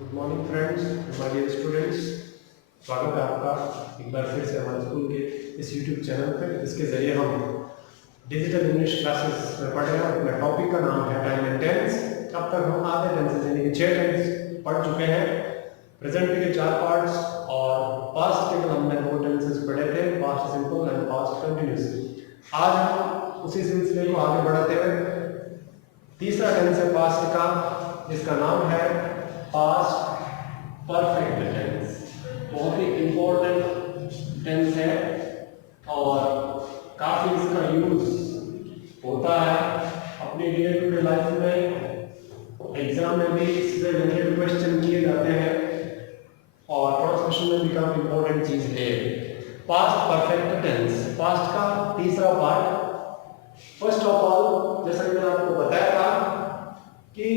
Good morning friends, my dear students. स्वागत है आपका एक बार फिर से हमारे स्कूल के इस यूट्यूब चैनल पे, जिसके ज़रिए हम डिजिटल इंग्लिश क्लासेस में पढ़ रहे हैं। अपने टॉपिक का नाम है टाइम एंड टेंस। अब तक हम आधे टेंसेस यानी कि 6 टेंस पढ़ चुके हैं। प्रेजेंट के 4 पार्ट्स और पास्ट के हमने 2 टेंसेस पढ़े थे, past simple and past continuous. आज हम उसी सिलसिले को आगे बढ़ाते हुए तीसरा टेंस है पास्ट का, जिसका नाम है पास्ट परफेक्ट टेंस। बहुत ही इंपॉर्टेंट टेंस है और काफी इसका यूज होता है अपनी डे टू डे लाइफ में। एग्जाम में भी इससे रिलेटेड क्वेश्चन किए जाते हैं और ट्रांसलेशन में भी काफी इंपॉर्टेंट चीज है पास्ट परफेक्ट टेंस। पास्ट का तीसरा पार्ट। फर्स्ट ऑफ ऑल, जैसा कि मैंने आपको बताया था कि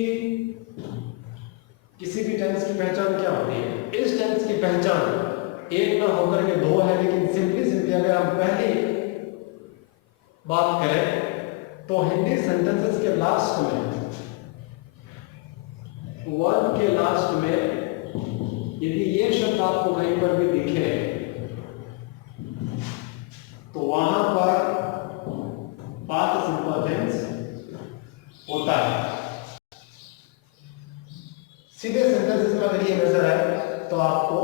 किसी भी टेंस की पहचान क्या होती है। इस टेंस की पहचान एक ना होकर के दो है, लेकिन सिंपली अगर हम पहली बात करें तो हिंदी सेंटेंसेस के लास्ट में, वर्ड के लास्ट में यदि ये शब्द आपको कहीं पर भी दिखे तो वहां पर पास्ट सिंपल टेंस होता है। सीधे सेंटेंसेस में अगर ये नजर आए तो आपको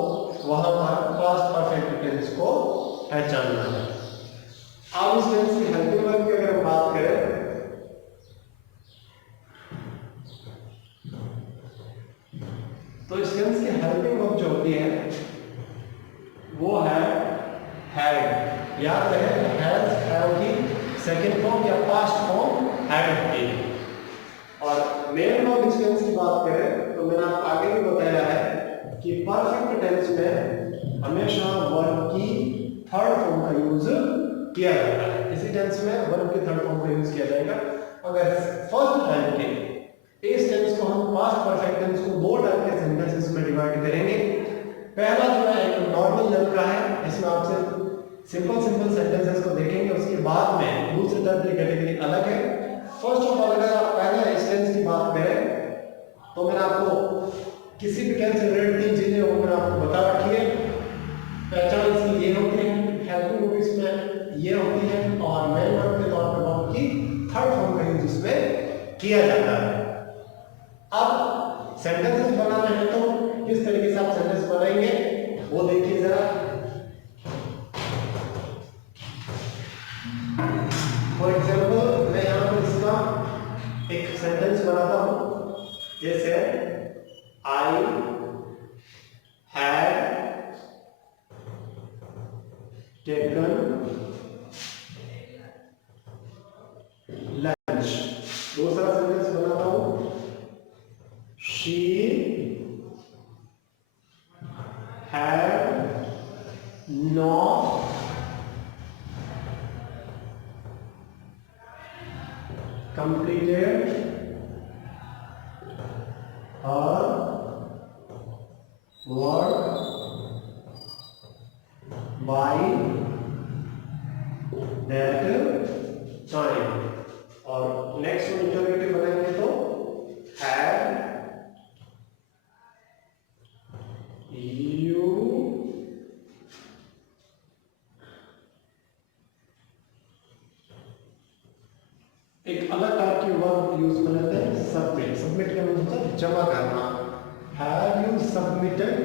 वहां पर पास्ट परफेक्ट टेंस को पहचानना है। अब इस टेंस की हेल्पिंग वर्ब की अगर हम बात करें तो इस टेंस की हेल्पिंग वर्ब जो होती है वो है हैड। याद रहे, हैज हैव की सेकंड फॉर्म या पास्ट फॉर्म हैड होती है। और मेन वर्ब इस टेंस की बात करें तो मैंने आपको आगे भी बताया है कि परफेक्ट टेंस में हमेशा वर्ब की थर्ड फॉर्म का यूज किया जाता है। इसी टेंस में वर्ब की थर्ड फॉर्म का यूज किया जाएगा। अगर फर्स्ट टाइम के इस टेंस को हम पास्ट परफेक्ट टेंस को दो टाइप के सेंटेंसेस में डिवाइड करेंगे। पहला जो है एक नॉर्मल लेवल का है, इसमें आपसे सिंपल सेंटेंसेस को देखेंगे। उसके बाद में दूसरी टाइप की कैटेगरी अलग है। फर्स्ट ऑफ ऑल, अगर आप पहले इस टेंस की बात करें तो मैंने आपको किसी भी टेंस से रिलेटेड 3 चीजें वो मैंने आपको बता रखी है। पहचान इसकी ये होती है, हेल्पिंग वर्ब इसमें ये होती है और मेन वर्ब के तौर पर वर्ब की थर्ड फॉर्म का यूज इसमें किया जाता है। अब सेंटेंसेस बनाना है तो किस तरीके से आप सेंटेंस बनाएंगे वो देखिए जरा। फॉर एग्जाम्पल, मैं यहाँ पर इसका एक सेंटेंस बनाता हूं, जैसे आई हैड टेकन लंच। दूसरा सेंटेंस बनाता हूं, she had not completed her work by that time। और नेक्स्ट में इंटरोगेटिव बनाएंगे तो had you एक अलग टाइप की वर्ब यूज कर लेते हैं, सबमिट। सबमिट का मतलब जमा करना। Have you submitted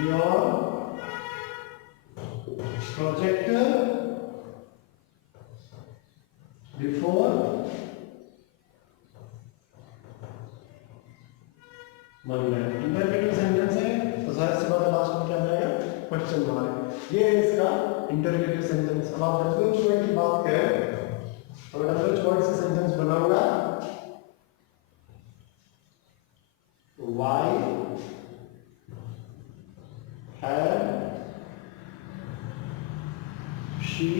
your project before Monday. Interrogative sentence है तो जाहिर सी बात है लास्ट में क्या आएगा, क्वेश्चन मार्क। ये है इसका इंटररोगेटिव सेंटेंस। अब आप डब्ल्यूएच वर्ड की बात करें तो डब्ल्यूएच वर्ड से सेंटेंस बनाऊंगा, वाई हैड शी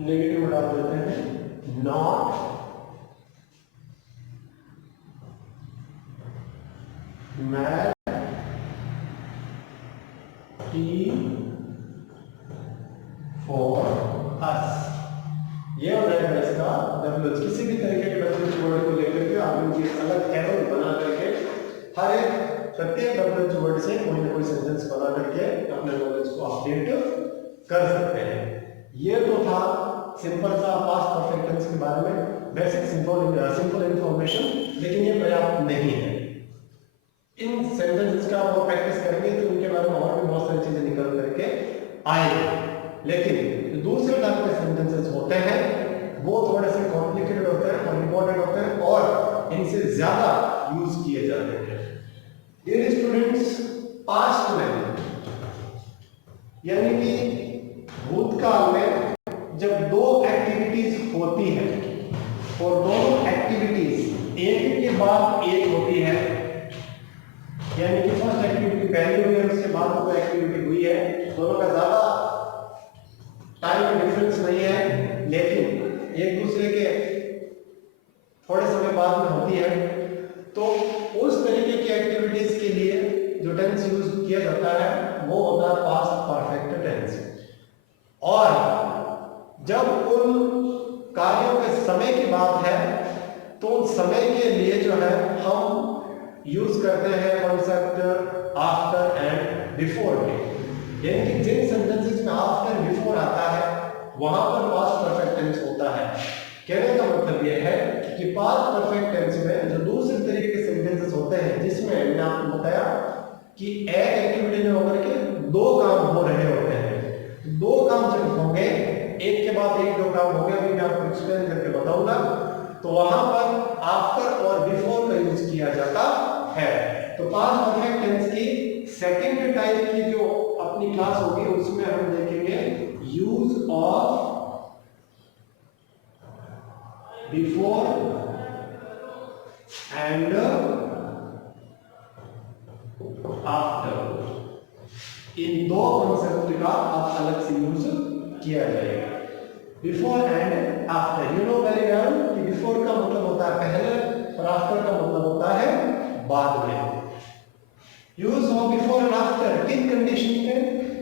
नेगेटिव में डाल देते हैं not mad T for us. ये हो जाएगा इसका डब्ल्यूएच। किसी भी तरीके के डब्ल्यूएच वर्ड को लेकर के आप उनकी अलग टेबल बना करके हर एक प्रत्येक डब्ल्यूएच वर्ड से कोई ना कोई सेंटेंस बना करके अपने नॉलेज को अपडेट कर सकते हैं। ये तो था सिंपल सा पास्ट परफेक्ट टेंस के बारे में बेसिक सिंपल इंफॉर्मेशन, लेकिन ये पर्याप्त नहीं है। इन सेंटेंसेस का वो प्रैक्टिस करेंगे तो उनके बारे में और भी बहुत सारी चीजें निकल करके आएंगी। लेकिन जो दूसरे टाइप के सेंटेंसेस होते हैं वो थोड़े से कॉम्प्लिकेटेड होते हैं और इंपॉर्टेंट होते हैं और इनसे ज्यादा यूज किए जाते हैं। डियर स्टूडेंट्स, पास्ट में यानी कि भूतकाल में जब दो एक्टिविटीज होती है और दोनों एक्टिविटीज एक के बाद एक होती है, यानी कि फर्स्ट एक्टिविटी पहले हुई है उसके बाद कोई एक्टिविटी हुई है, दोनों का ज्यादा टाइम डिफरेंस नहीं है लेकिन एक दूसरे के थोड़े समय बाद में होती है, तो उस तरीके की एक्टिविटीज के लिए जो टेंस यूज किया जाता है वो होता है पास्ट परफेक्ट टेंस। और जब उन कार्यों के समय की बात है तो उन समय के लिए जो है हम यूज करते हैं कॉन्सेप्ट आफ्टर एंड बिफोर के। यानी कि जिन सेंटेंसेस में आफ्टर बिफोर आता है वहां पर पास्ट परफेक्ट टेंस होता है। कहने का मतलब यह है कि पास्ट परफेक्ट टेंस में जो दूसरे तरीके के सेंटेंसेस होते हैं जिसमें मैंने आपको बताया कि एक एक्टिविटी में होकर के दो काम हो रहे होते हैं, दो काम जब होंगे एक के बाद एक दो काम होंगे, अभी मैं आपको एक्सप्लेन करके बताऊंगा, तो वहां पर आफ्टर और बिफोर का यूज किया जाता है। तो पास्ट परफेक्ट टेंस की सेकंड टाइप की जो अपनी क्लास होगी उसमें हम देखेंगे use of before and after. इन दो कॉन्सेप्ट का आप अलग से यूज किया जाएगा, before and after. You know very well कि बिफोर का मतलब होता है पहले और आफ्टर का मतलब होता है बाद में। Use of before and after किन कंडीशन में?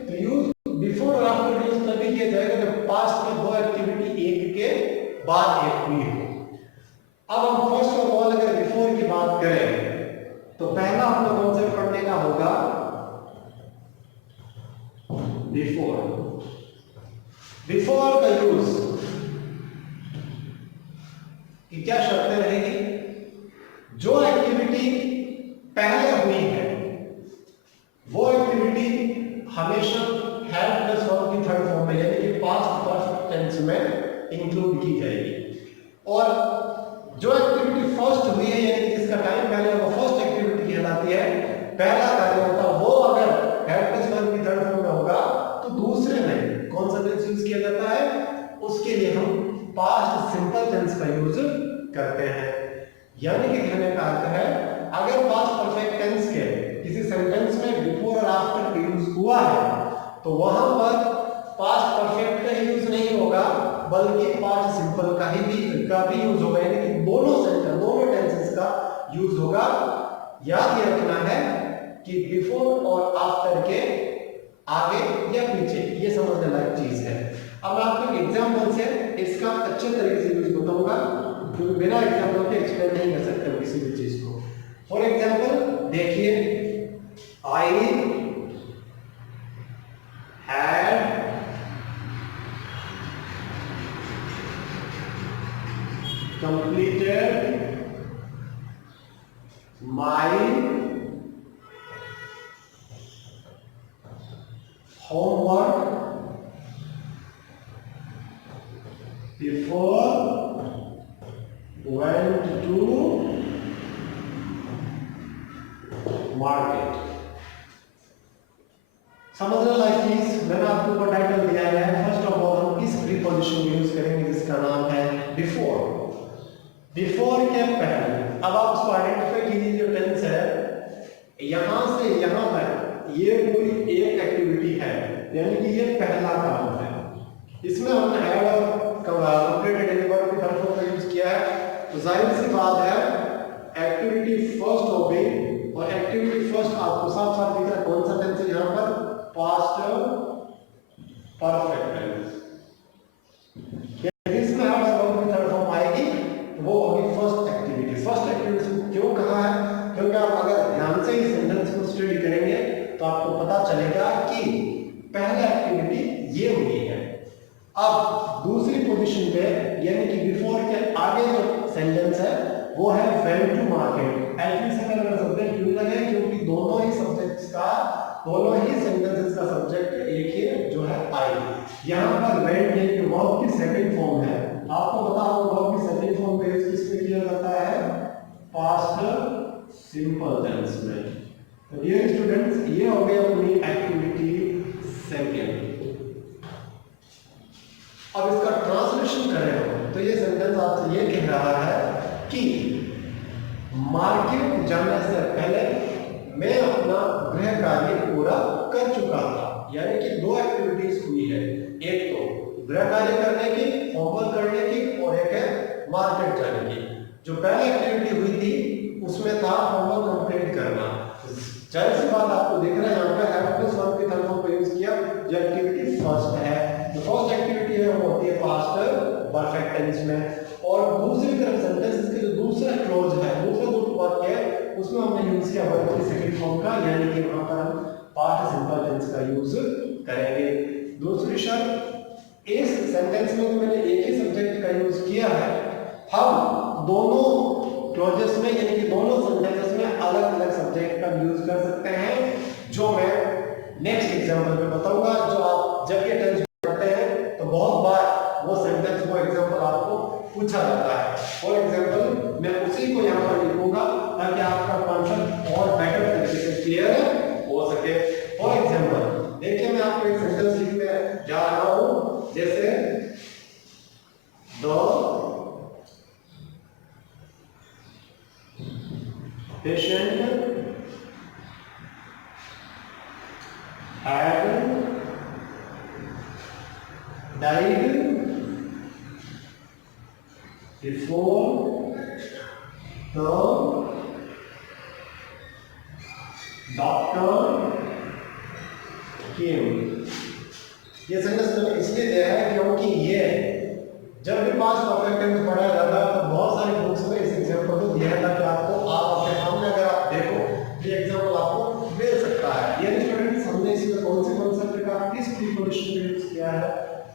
तो यूज बिफोर और आफ्टर यूज तभी किया जाएगा जब पास्ट में दो एक्टिविटी एक के बाद एक हुई हो। अब हम फर्स्ट ऑफ ऑल अगर बिफोर की बात करें तो पहला अपना कॉन्सेप्ट पढ़ने का होगा बिफोर। बिफोर का यूज की क्या शर्तें रहेगी? जो एक्टिविटी पहले हुई है वो एक्टिविटी हमेशा हैव प्लस वर्ब की थर्ड फॉर्म में यानी कि पास्ट परफेक्ट टेंस में इंक्लूड की जाएगी। और जो एक्टिविटी फर्स्ट हुई है यानी कि जिसका टाइम पहले वो फर्स्ट एक्टिविटी कहलाती है, पहला कार्य होता है वो अगर हैव प्लस वर्ब की थर्ड फॉर्म में होगा तो दूसरे में कौन सा टेंस यूज किया जाता है? उसके लिए हम पास्ट सिंपल टेंस का यूज करते हैं। यानी कि कहने का अर्थ है अगर पास्ट परफेक्ट टेंस के किसी सेंटेंस में बिफोर और आफ्टर का यूज हुआ है तो वहां पर पास्ट परफेक्ट का यूज नहीं होगा बल्कि पास्ट सिंपल का भी यूज होगा, यानी कि दोनों टेंसेस का यूज होगा। याद ये रखना है कि बिफोर और आफ्टर के आगे या पीछे ये समझने लायक चीज है। अब मैं आपको एक एग्जांपल से इसका अच्छे तरीके से यूज बताऊंगा क्योंकि बिना एग्जांपल के एक्सप्लेन नहीं कर सकते हम किसी भी चीज को। फॉर एग्जांपल देखिए, I had completed my homework before went to market। समझना लाइक चीज मैंने आपको ऊपर टाइटल दिया है। फर्स्ट ऑफ ऑल हम इस प्रीपोजिशन यूज करेंगे जिसका नाम है बिफोर। बिफोर के पहले। अब आप उसको आइडेंटिफाई कीजिए, जो टेंस है यहां से यहां तक ये पूरी एक एक्टिविटी है यानी कि ये पहला काम है। इसमें हमने हैड और कंप्लीटेड डिलीवर की तरफ का यूज किया है, तो जाहिर सी बात है एक्टिविटी फर्स्ट हो गई और एक्टिविटी फर्स्ट आपको साफ साफ दिख रहा है कौन सा टेंस है यहां पर? Past perfect tense. इसमें में यानी कि बिफोर के आगे जो सेंटेंस है वो है वेंट टू मार्केट। एलपी से अगर सब्जेक्ट क्यों लगे, क्योंकि दोनों ही सेंटेंसेस का सब्जेक्ट एक ही जो है आई। यहाँ पर वेंट एक वर्ब की सेकंड फॉर्म है। आपको पता होगा वर्ब की सेकंड फॉर्म का यूज किस में किया जाता है? पास्ट सिंपल टेंस में। तो डियर स्टूडेंट्स, ये हो गई अपनी एक्टिविटी सेकंड। अब इसका ट्रांसलेशन करें तो ये सेंटेंस आपसे ये कह रहा है कि मार्केट जाने से पहले मैं अपना गृह कार्य पूरा कर चुका था। यानी कि दो एक्टिविटीज हुई है, एक तो गृह कार्य करने की, होमवर्क करने की, और एक है मार्केट जाने की। जो पहली एक्टिविटी हुई थी उसमें था होमवर्क कंप्लीट करना। जाहिर सी बात आपको दिख रहा है यहाँ पे हैव प्लस वर्ब की थर्ड फॉर्म को यूज किया। जो एक्टिविटी फर्स्ट है, जो फर्स्ट एक्टिविटी है वो होती है पास्ट परफेक्ट टेंस में। और दूसरी तरफ सेंटेंस के जो दूसरा क्लोज है, दूसरा जो वाक्य है, उसमें हमने यूज किया वर्ब की सेकंड फॉर्म का, यानी कि वहां पर हम पास्ट सिंपल टेंस का यूज करेंगे। दूसरी शर्त, इस सेंटेंस में तो मैंने एक ही सब्जेक्ट का यूज किया है, हम दोनों क्लोजेस में यानी कि दोनों सेंटेंसेस में अलग अलग सब्जेक्ट का यूज कर सकते हैं, जो मैं नेक्स्ट एग्जांपल में बताऊंगा। जो आप जब ये टेंस पढ़ते हैं तो बहुत बार वो सेंटेंस वो एग्जांपल आपको पूछा जाता है। फॉर एग्जांपल मैं उसी को यहाँ पर लिखूंगा ताकि आपका कॉन्सेप्ट और बेटर तरीके से क्लियर हो सके। फॉर एग्जांपल देखिए, मैं आपको एक सेंटेंस लिखने जा रहा हूँ, जैसे the patient had died before the doctor came। ये सेंटेंस मैंने इसलिए दिया है क्योंकि ये जब भी पास्ट परफेक्ट टेंस पढ़ाया जाता है तो बहुत सारी बुक्स में इस एग्जांपल को दिया है ताकि आपको आप अपने सामने अगर आप देखो ये एग्जांपल आपको मिल सकता है। ये स्टूडेंट्स, हमने इसमें कौन से कॉन्सेप्ट का किस प्रीपोजिशन का यूज किया है?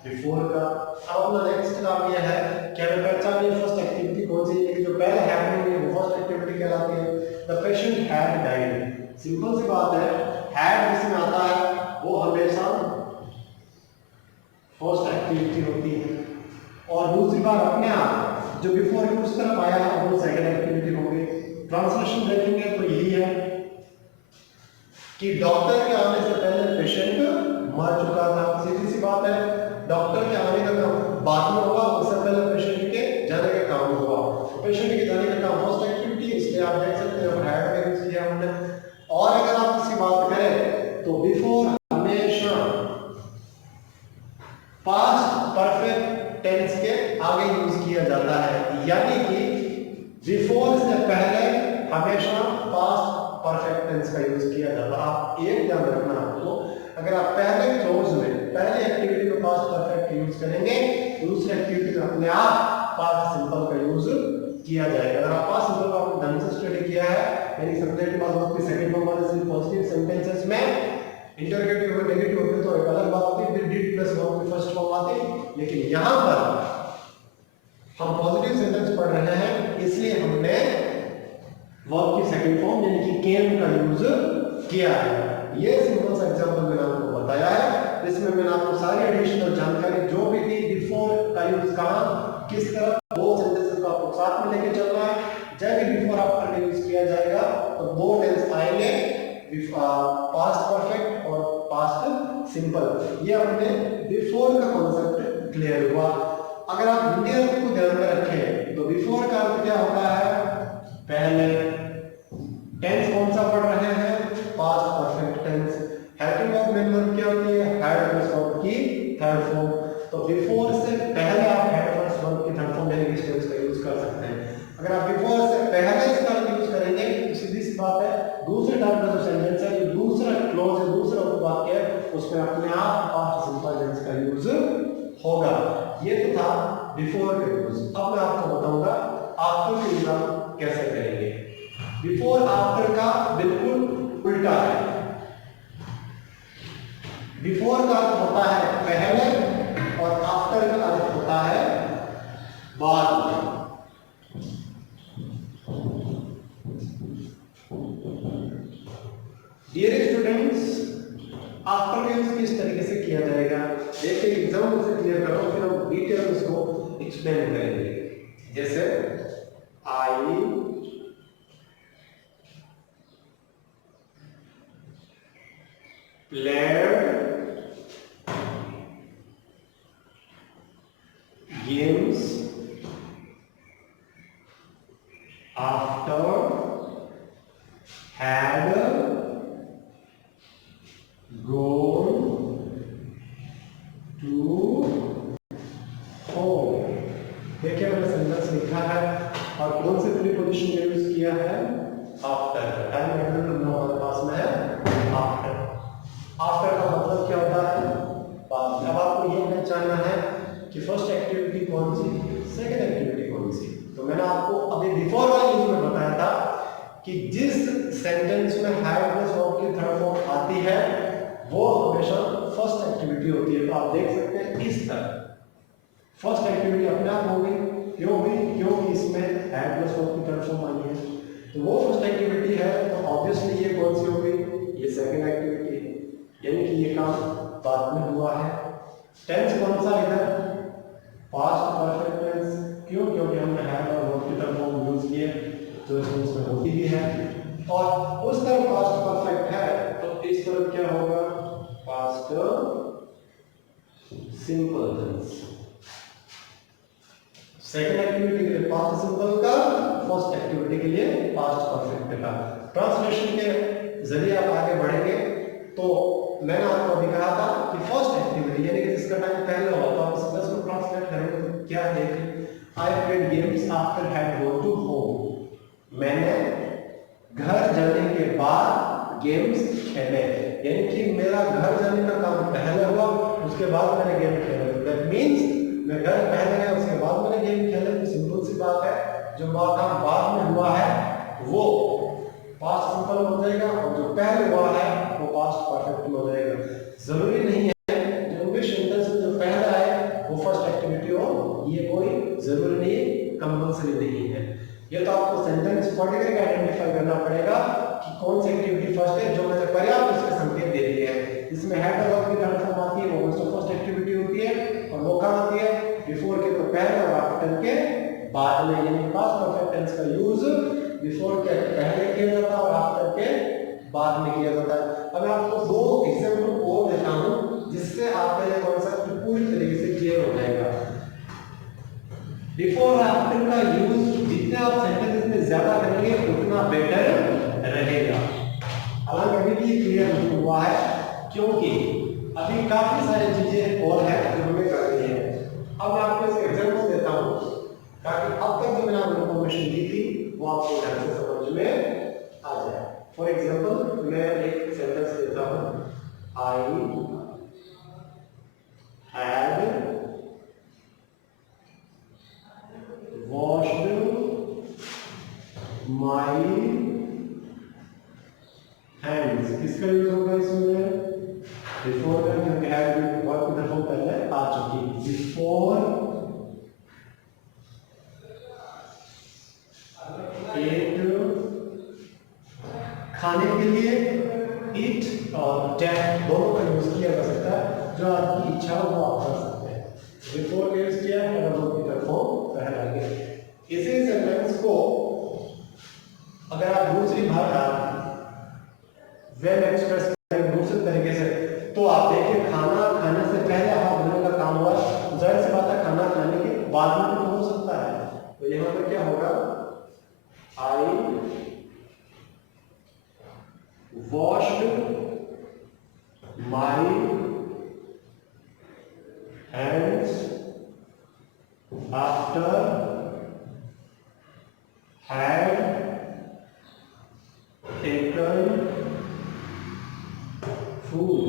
बिफोर का। अब अपना नेक्स्ट काम ये है कि हमें पहचानिए फर्स्ट एक्टिविटी कौन सी है, जो पहले हैपनिंग है वो फर्स्ट एक्टिविटी कहलाती है। The patient had died. Simple सी बात है, हैड जिसमें आता है वो हमेशा फर्स्ट एक्टिविटी होती है, और दूसरी बार अपने आप जो बिफोर की उस तरफ आया है वो सेकंड एक्टिविटी होगी। ट्रांसलेशन देखेंगे तो यही है कि डॉक्टर के आने से पहले पेशेंट मर चुका था। सीधी सी बात है, डॉक्टर के आने का काम बाद में हुआ, उससे पहले पेशेंट के जाने का काम हुआ। पेशेंट के जाने का काम फर्स्ट एक्टिविटी, इसलिए आप देख सकते हैं हैड का यूज किया हमने। और अगर आप इसकी बात करें तो बिफोर हमेशा पास्ट परफेक्ट टेंस के आगे यूज किया जाता है, यानी कि बिफोर से पहले हमेशा पास्ट परफेक्ट टेंस का यूज किया जाता है। आप एक ध्यान रखना आपको, अगर आप पहले क्लोज में पहली एक्टिविटी में पास्ट परफेक्ट का यूज करेंगे, दूसरी एक्टिविटी में अपने आप पास्ट सिंपल का यूज किया जाएगा। अगर आप पास्ट सिंपल का आपने ढंग से स्टडी किया है, यानी सब्जेक्ट के पास वर्ब की सेकंड फॉर्म वाले सिर्फ पॉजिटिव सेंटेंसेस में, इंटरोगेटिव और नेगेटिव होते तो एक अलग बात होती, फिर डिड प्लस वर्ब की फर्स्ट फॉर्म आती। लेकिन यहां पर हम पॉजिटिव सेंटेंस पढ़ रहे हैं, इसलिए हमने वर्ब की सेकंड फॉर्म यानी कि केम का यूज किया है। ये सिंपल सा एग्जांपल मैंने आपको बताया है, जिसमें मैंने आपको सारी एडिशनल जानकारी जो भी थी बिफोर का यूज कहां किस तरह, दो सेंटेंसेस को आपको साथ में लेके चलना है। जब भी बिफोर आफ्टर का यूज किया जाएगा तो दो टेंस आएंगे, पास्ट परफेक्ट और पास्ट सिंपल। ये अपने बिफोर का कॉन्सेप्ट क्लियर हुआ। अगर आप हिंदी अर्थ को ध्यान में रखें तो बिफोर का अर्थ क्या होता है? पहले। टेंस कौन सा पढ़ रहे हैं? Past perfect tense. Helping verb main verb क्या होती है? हैड प्लस वर्ब की थर्ड फॉर्म। तो बिफोर से पहले आप हैड प्लस वर्ब की थर्ड फॉर्म यानी कि टेंस का यूज कर सकते हैं। अगर आप बिफोर से पहले इसका यूज करेंगे तो सीधी सी बात है, दूसरे टाइप का जो सेंटेंस है, जो दूसरा क्लॉज है, दूसरा वाक्य है, उसमें अपने आप पास्ट सिंपल टेंस का यूज होगा। ये तो था बिफोर का यूज। अब मैं आपको बताऊंगा आफ्टर का यूज हम कैसे करेंगे। बिफोर आफ्टर का बिल्कुल उल्टा है। बिफोर का अर्थ होता है पहले और आफ्टर का अर्थ होता है एग्जांपल से क्लियर कर रहा हूँ, फिर हम डिटेल में इसको एक्सप्लेन करेंगे। जैसे आई played games after had gone to home। देखिए मैंने सेंटेंस लिखा है और कौन से प्रीपोजिशन का यूज किया है, आफ्टर। टाइम एग्जांपल हमारे पास में है आफ्टर। आफ्टर का मतलब क्या होता है, बाद में। अब आपको ये पहचानना है कि फर्स्ट एक्टिविटी कौन सी, सेकंड एक्टिविटी कौन सी। तो मैंने आपको अभी बिफोर वाले यूज में बताया था कि जिस सेंटेंस में हैड प्लस वर्ब की थर्ड फॉर्म आती है वो हमेशा फर्स्ट एक्टिविटी होती है। तो आप देख सकते हैं इस तरह फर्स्ट एक्टिविटी अपने आप हो गई, क्यों हुई, क्योंकि इसमें हैड प्लस वर्ब की थर्ड फॉर्म आई है, तो वो फर्स्ट एक्टिविटी है। तो ऑब्वियसली ये कौन सी हो गई, ये सेकंड एक्टिविटी है, यानी कि ये काम बाद में हुआ है। टेंस कौन सा इधर, पास्ट परफेक्ट टेंस। क्यों, क्योंकि हमने हैड और वर्ब की थर्ड फॉर्म यूज की है जो इसमें होती भी है। और उस तरफ पास्ट परफेक्ट है तो इस तरफ क्या होगा, past simple tense. Second activity के लिए पास्ट सिंपल का, फर्स्ट एक्टिविटी के लिए पास्ट परफेक्ट का। ट्रांसलेशन के जरिए आप आगे बढ़ेंगे। तो मैंने आपको अभी कहा था कि फर्स्ट एक्टिविटी यानी कि जिसका टाइम पहले हुआ, तो आप इस को ट्रांसलेट करेंगे तो क्या देखें, I played games after had gone to home. मैंने घर जाने के बाद गेम्स खेले, यानी कि मेरा घर जाने का काम पहले हुआ, उसके बाद मैंने गेम खेले। दैट मींस मैं घर पहले गया, उसके बाद मैंने गेम खेले। तो सिंपल सी बात है, जो काम बाद में हुआ है वो पास्ट सिंपल हो जाएगा और जो पहले हुआ है वो पास्ट परफेक्ट हो जाएगा। जरूरी नहीं है जो इंग्लिश सेंटेंस में जो पहला है वो फर्स्ट एक्टिविटी हो, ये कोई जरूरी नहीं, कंपल्सरी नहीं है। ये तो आपको सेंटेंस पढ़ के आइडेंटिफाई करना पड़ेगा कि कौन सी एक्टिविटी फर्स्ट है, जो मैंने पर्याप्त उसके संकेत दे दिए हैं। इसमें हैड और वर्ब की थर्ड फॉर्म आती है, वो मोस्ट फर्स्ट एक्टिविटी होती है और वो कहां आती है, बिफोर के तो पहले और आफ्टर के बाद में। यानी पास्ट परफेक्ट टेंस का यूज बिफोर के पहले किया जाता है और आफ्टर के बाद में किया जाता है। अब मैं आपको दो एग्जांपल और देता हूं जिससे आपका ये कॉन्सेप्ट पूरी तरीके से क्लियर हो जाएगा। बिफोर और आफ्टर का यूज जितने आप सेंटेंस में ज्यादा करेंगे उतना बेटर रहेगा। हालांकि अभी भी क्लियर नहीं हुआ है क्योंकि अभी काफी सारी चीजें और है जो हमें करनी है। अब मैं आपको इसका एग्जांपल देता हूं ताकि अब तक जो मैंने आपको इन्फॉर्मेशन दी थी वो आपको ढंग से समझ में आ जाए। फॉर एग्जांपल मैं एक सेंटेंस देता हूं, I had washed my hands। किसका यूज होगा इसमें, बिफोर का, क्योंकि हैड वर्ब की तरफ पहले आ चुकी। बिफोर एट, खाने के लिए ईट और टेक दोनों का यूज किया जा सकता है, जो आपकी इच्छा हो वो आप कर सकते हैं। बिफोर यूज किया है और वर्ब की तरफ पहला गया। इसी सेंटेंस को अगर आप दूसरी भाषा वेल एक्सप्रेस करें दूसरे तरीके से, तो आप देखिए खाना खाने से पहले हाथ धोने का काम हुआ, जाहिर सी बात है खाना खाने के बाद में तो हो सकता है। तो यहाँ पे क्या होगा, I washed my hands after had taken food।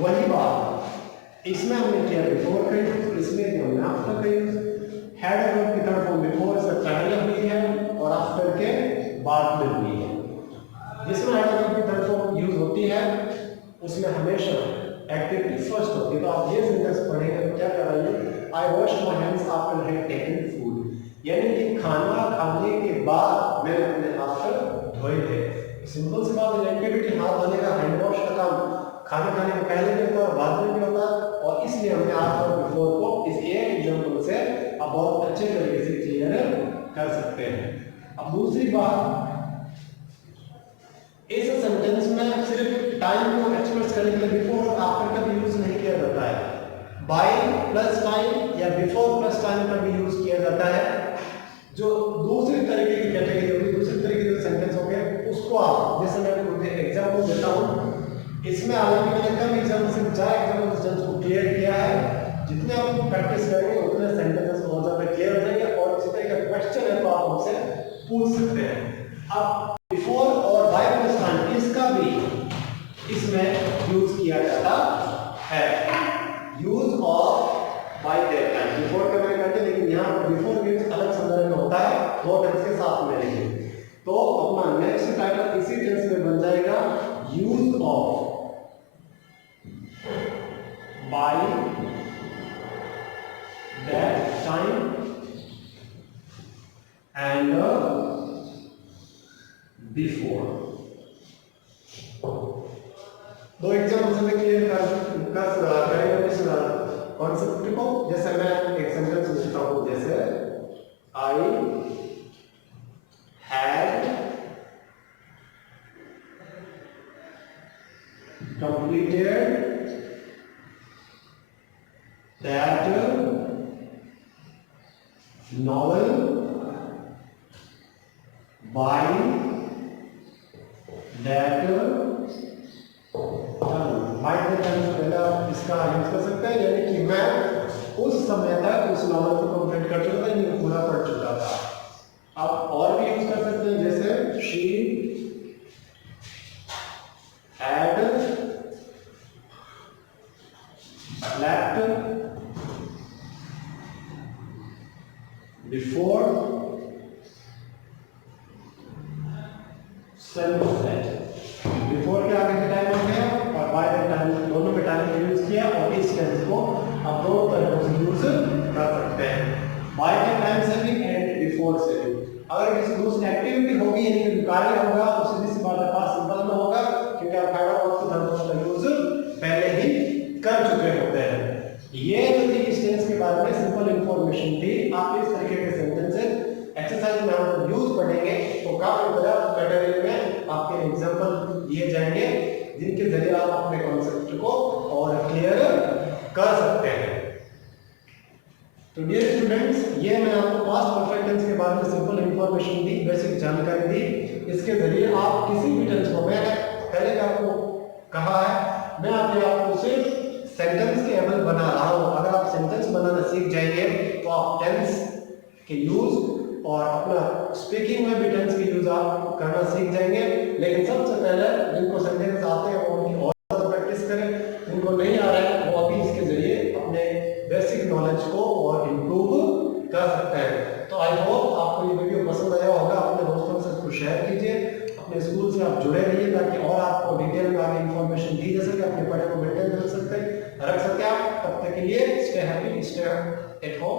वही बात इसमें हमने किया बिफोर का यूज, इसमें हमने आफ्टर का यूज। हैड और वर्ब की थर्ड फॉर्म बिफोर से पहले हुई है और आफ्टर के बाद में हुई है। जिसमें हैड और वर्ब की थर्ड फॉर्म यूज होती है उसमें हमेशा एक्टिविटी फर्स्ट होती है। तो आप ये सेंटेंस पढ़ेंगे तो क्या कराइए, I washed my hands after had taken food, यानी कि खाना खाने के बाद मैंने अपने हाथ धोए थे। सिंपल सी बात है, एक्टिविटी हाथ धोने का, हैंड वॉश का काम खाना खाने के पहले भी होता है और बाद में भी होता है, और इसलिए हमने आफ्टर और बिफोर को इस एक एग्जांपल से अब बहुत अच्छे तरीके से क्लियर कर सकते हैं। अब दूसरी बात, इस सेंटेंस में सिर्फ टाइम को एक्सप्रेस करने के लिए बिफोर और आफ्टर का भी यूज नहीं किया जाता है, बाय प्लस टाइम या बिफोर प्लस टाइम का भी यूज किया जाता है। जो दूसरी तरीके की कैटेगरी होगी, दूसरी तरीके के सेंटेंस हो गए, उसको आप, जैसे मैं एग्जांपल देता हूं, इसमें हालांकि मैंने कम एग्जांपल से 4 एग्जांपल सेंटेंस को क्लियर किया है। जितने आप प्रैक्टिस करेंगे उतने सेंटेंसेस बहुत ज्यादा क्लियर हो जाएंगे, और इस तरह का क्वेश्चन है तो आप हमसे पूछ सकते हैं। अब बिफोर और बाय प्लस टाइम इसका भी इसमें यूज किया जाता है, use of by that time. Before का मैंने कहते, लेकिन यहाँ पर बिफोर मींस अलग संदर्भ में होता है, दो टेंस के साथ में नहीं। तो अपना नेक्स्ट टाइटल इसी टेंस में बन जाएगा, use of by that time and before. दो एग्जांपल से क्लियर करेंगे इस कॉन्सेप्ट को। जैसे मैं एक सेंटेंस लिखता हूं, जैसे I had completed that novel by that by that time से पहले आप इसका यूज कर सकते हैं, यानी कि मैं उस समय तक उस नॉवेल को कंप्लीट कर चुका था, यानी पूरा पढ़ चुका था। आप और भी यूज कर सकते हैं, जैसे she had slept before sunset। Before के आगे का टाइम हो गया और बाय द टाइम, दोनों में टाइम का यूज किया, और इस टेंस को आप दोनों तरह से यूज कर सकते हैं, बाय के टाइम से भी एंड बिफोर से भी। अगर किसी दूसरी एक्टिविटी होगी, यानी कि कार्य होगा, तो सीधी सी बात है पास्ट सिंपल में होगा, क्योंकि आप फाइव ऑफ द का यूज पहले ही कर चुके होते हैं। ये जो थी इस टेंस के बारे में सिंपल इंफॉर्मेशन थी। आप इस तरीके के सेंटेंसेस एक्सरसाइज में हम यूज पढ़ेंगे तो काफी पर्याप्त मटेरियल में आपके एग्जांपल दिए जाएंगे, जिनके जरिए आप अपने कॉन्सेप्ट को और क्लियर कर सकते हैं। तो डियर स्टूडेंट्स, ये मैं आपको पास्ट परफेक्ट टेंस के बारे में सिंपल इंफॉर्मेशन दी, बेसिक जानकारी दी। इसके जरिए आप किसी भी टेंस को, मैं पहले आपको कहा है, मैं आपको सिर्फ सेंटेंस के एबल बना रहा हूं। अगर आप सेंटेंस बनाना सीख जाएंगे तो आप टेंस के यूज और अपना स्पीकिंग में भी टेंस के यूज आप करना सीख जाएंगे। लेकिन सबसे पहले जिनको सेंटेंस आते हैं वो उनकी और ज्यादा प्रैक्टिस करें, जिनको नहीं आ रहा है वो अभी इसके जरिए अपने बेसिक नॉलेज को और इम्प्रूव कर सकते हैं। तो आई होप आपको ये वीडियो पसंद आया होगा। अपने दोस्तों से इसको शेयर कीजिए, अपने स्कूल से आप जुड़े रहिए, ताकि और आपको डिटेल में आगे इन्फॉर्मेशन दी जा सके, अपने पढ़ाई को मेंटेन रख सकते आप। तब तक के लिए stay happy, stay at home.